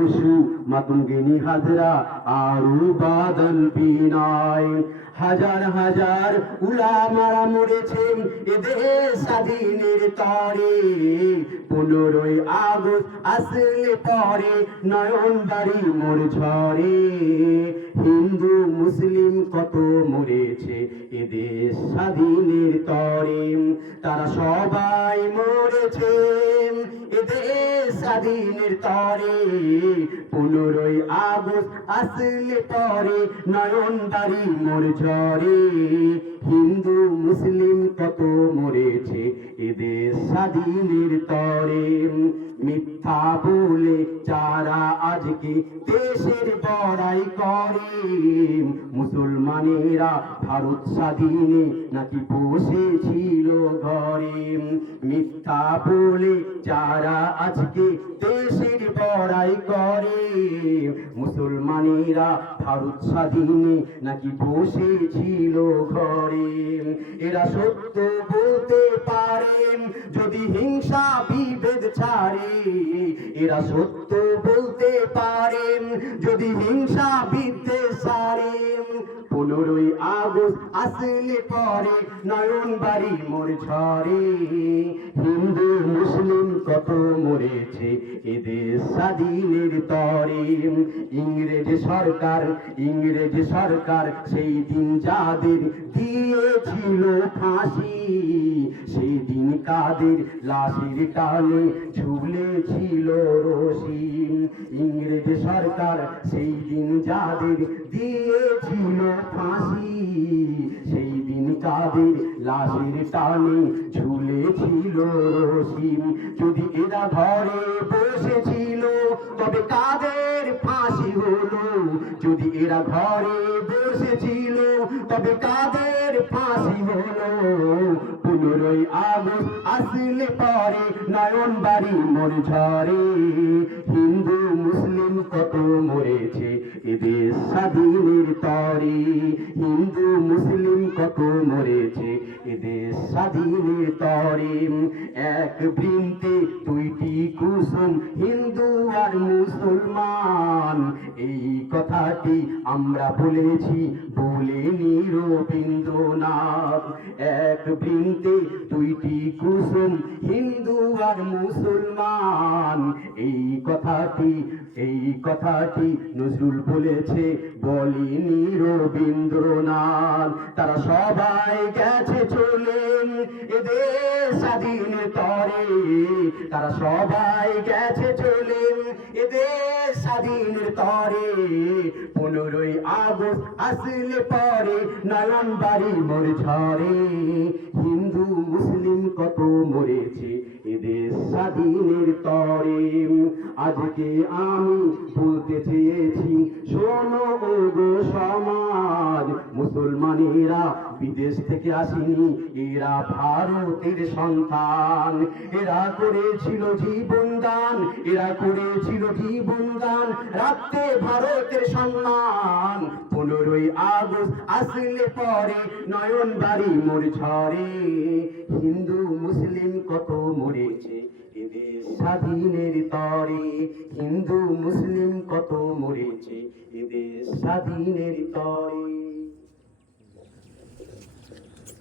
Wushu Matangini Hazra আরু বাদল বিনায় হাজার হাজার উলামারা মরেছেন এদের স্বাধীনের তরে পনেরোই আগস্ট আসলে পরে নয়ন বাড়ি মোর ঝরে হিন্দু, মুসলিম কত মরেছে এদের স্বাধীনের তরে। তারা সবাই মরেছে। স্বাধীনের তরে, পনেরোই আগস্ট আসলে পরে নয়ন বাড়ি মোর ঝরে। হিন্দু, মুসলিম কত মরেছে এদের স্বাধীনের তরে বলে যারা আজকে দেশের বড়াই করে, মুসলমানেরা ভারত স্বাধীনে নাকি বসেছিল ঘরে? মিথ্যা বলে যারা আজকে দেশের বড়াই করে। মুসলমানেরা ভারত স্বাধীনে নাকি বসেছিল ঘরে? এরা সত্য বলতে পারে, যদি হিংসা বিভেদ ছাড়ে। এরা সত্য বলতে পারে, যদি হিংসা পনেরোই আগস্ট আসলে পরে নয়ন বাড়ি মোর ঝরে হিন্দু, মুসলিম কত মরেছে, এদের স্বাধীনের তরে। ইংরেজ সরকার ইংরেজ সরকার সেই দিন যাদের দিয়েছিল ফাঁসি, সেই দিন কাদের লাশের টানে ঝুলেছিল রশি। ইংরেজ সরকার সেই দিন যাদের দিয়েছিল কাদের লাশের টানে ঝুলেছিল রসিম যদি এরা ধরে বসেছিল, তবে কাদের ফাঁসি হলো? যদি এরা ঘরে বসেছিল, তবে কাদের ফাঁসি হলো? পনেরোই আগস্ট আসলে পরে নয়ন বাড়ি মোর ঝরে। হিন্দু, মুসলিম কত মরেছে এদের স্বাধীনের তরে। হিন্দু, মুসলিম কত মরেছে এদের স্বাধীনের তরে। এক বৃন্তে দুইটি কুসুম, হিন্দু আর মুসলমান। এই কথাটি আমরা বলেছি, বলেনি রবীন্দ্রনাথ। এক বৃন্তে দুইটি কুসুম, হিন্দু আর মুসলমান। এই কথাটি এই কথাটি নজরুল বলেছে, বলেনি রবীন্দ্রনাথ। তারা সবাই গেছে চলে এদের স্বাধীন তরে। তারা সবাই গেছে চলে এদের স্বাধীনের তরে। পনেরোই আগস্ট আসলে পরে নানান বাড়ি মোর ঝরে হিন্দু মুসলিম স্বাধীনের তরে। আজকে আমি বলতে চেয়েছি, শোনো গো সমাজ, মুসলমানেরা বিদেশ থেকে আসেনি, এরা ভারতের সন্তান। এরা করেছিল জীবন দান, এরা করেছিল জীবন দান, রাখতে ভারতের সম্মান। পনেরোই আগস্ট আসলে পরে নয়ন বাড়ি মোর ঝরে। হিন্দু মুসলিম কত মরেছে স্বাধীনের তরে। হিন্দু মুসলিম কত মরেছে এদের স্বাধীনের তরে।